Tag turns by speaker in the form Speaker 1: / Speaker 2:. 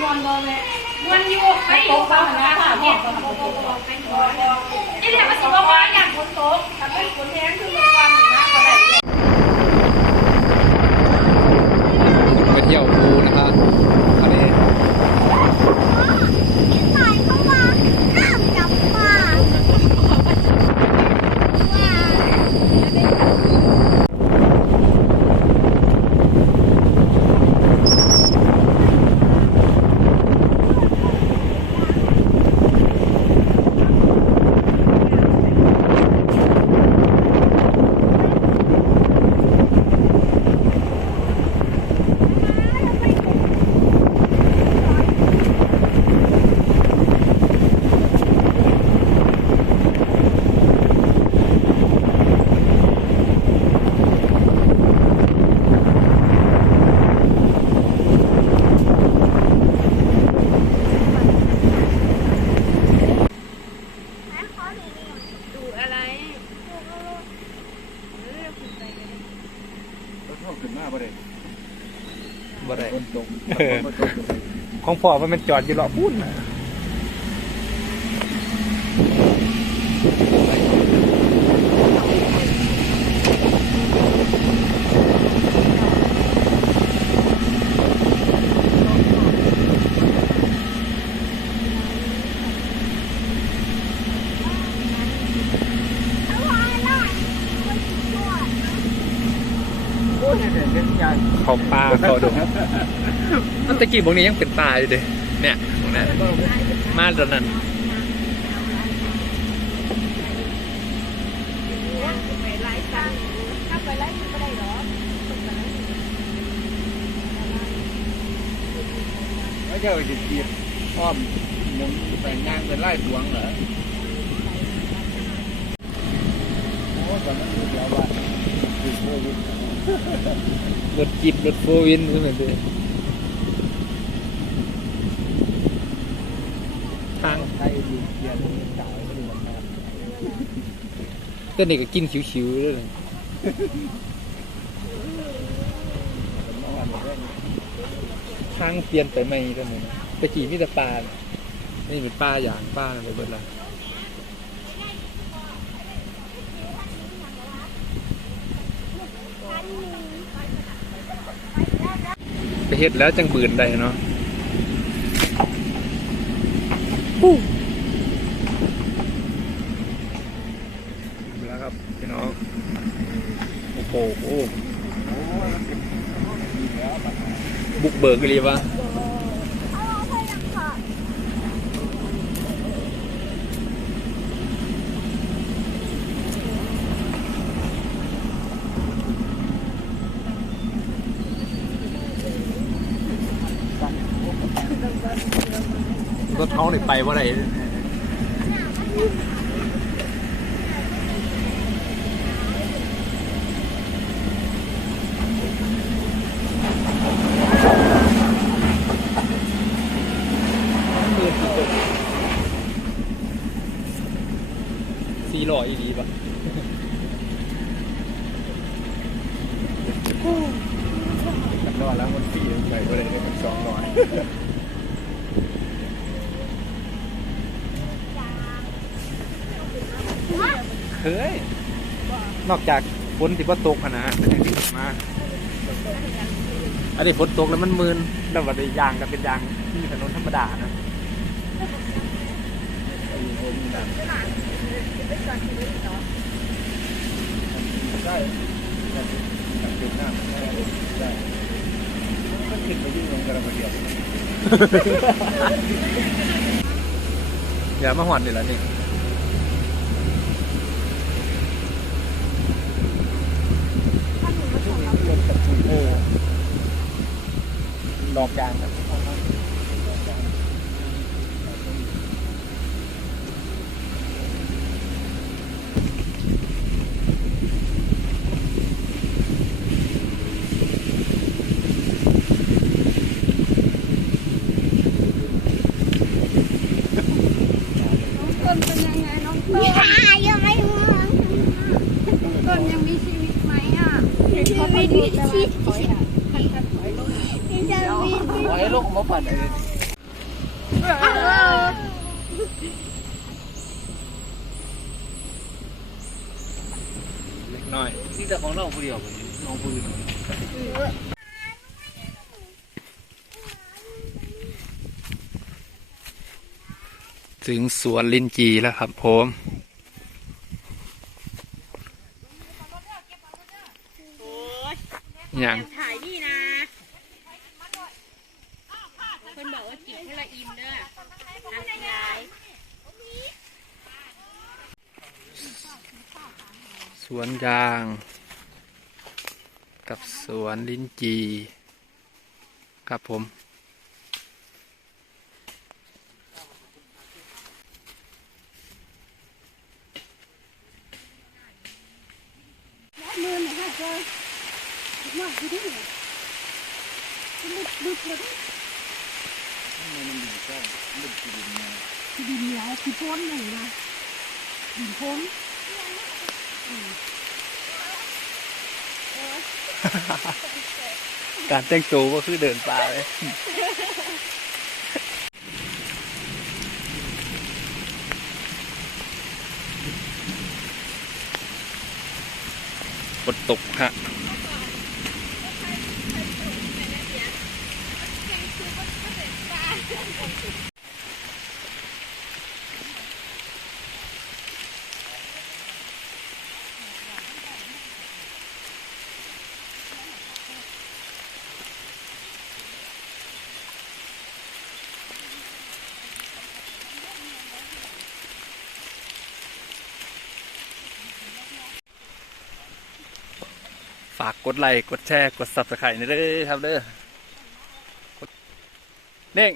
Speaker 1: มวนบ่แม่มวนอยู่ไปอยู่บ้านนะค่ะเนี่ยบ่บ่บ่บ่ไปบ่บ่นี่เดี๋ยวมันสิบ่ว่าอย่างฝนตกถ้าเป็นฝนแห้งคือมันความนะก็ได้
Speaker 2: ไปเที่ยวภูนะครับทะเล
Speaker 3: หมายเขาว่าห้ามจับปลาว่า
Speaker 1: ดูอะไร
Speaker 4: รถ เข้าขึ้นมาบ่ได้
Speaker 2: บ่ได้
Speaker 4: ฝนตก
Speaker 2: เออ
Speaker 4: ฝนตก
Speaker 2: ของพ่อมันเป็นจอดอยู่หลอพุ่นนะ เขาปลาเขาดงมันตะกี้พวกนี้ยังเป็นปลาอยู่เลยเนี่ยพวกนั้นมาตอนนั้น
Speaker 1: ไปไล่กันถ้าไปไล่มันก็ได้หรอ
Speaker 4: แล้วเจ้าจะเกียบอ้อมยังไปย่างเป็นไล่สวงเหรอโอ้ตอนนั้นเดี๋ยวว่าคือโควิด
Speaker 2: รถจิบรถโฟวินก็เหมือนเดิมทาง
Speaker 4: ไทยดีเกียร์นี่จ่ายไม่ได้มา
Speaker 2: ก็นี่ก็กินชิวๆเลยทางเปลี่ยนไปไหมก็เหมือนตะกี้มีแต่ปลา นี่เป็นปลาอย่างปลาอะไรเบิดละ เฮ็ดแล้วจังบืนได้เนาะแล้วครับพี่น้อง โอ้โหบุกเบิกเลยวะ
Speaker 3: เอาไปยังค่ะ
Speaker 2: รถ เขาเนี่ไปว่าไรสี่ร้อยอีดีป่ะ
Speaker 4: กันรอแล้วมันปีไปบ่ได้เลยมันสองร้อย
Speaker 2: เคย นอกจากฝนที่ว่าตกอะนะมา อันนี้ฝนตกแล้วมันมืนแล้วว่าได้ยางก็เป็นยางที่ถนนธรรมดานะ
Speaker 4: ได้เป็นหน้าได้ก็ขึ้นไปยุ่งกระเบียด
Speaker 2: อย่ามาหอนนี่แหละนี่
Speaker 4: ดอกยางครับ
Speaker 1: ต้นเป็นยังไงน้องต้น
Speaker 3: ยังไม่มอง
Speaker 1: ต้นยังมีชีวิตไหมอะ
Speaker 3: ชีวิตชีวิต
Speaker 1: ถอยอะคันคันถอยลง
Speaker 3: ชีวิต
Speaker 4: ไว้ลูกมาปั่นเลย
Speaker 2: เล็กน้อย
Speaker 4: นี่แต่ของเราผู้เดียวน้องผู้อื่น
Speaker 2: ถึงสวนลินจีแล้วครับผมอย่าง
Speaker 1: ถ่ายนี่นะเพิ่นบอกว่ากินคนละอิ่มเด้อทางยาย
Speaker 2: ส วนยาง กับสวนลิ้นจี ครับผม
Speaker 3: มือหน่อยค่ะเจอว่าคือที่ดลุดเน
Speaker 4: มันดีก็มันดีดีนะ
Speaker 3: ดินแล้วคือพ้นหนึ่งนะดินพ้น
Speaker 2: การแต่งตัวก็คือเดินป่าเลยฝนตกฮะ ฝากกดไลค์กดแชร์กดซับสไครต์นี่เด้อครับเด้อเน่ง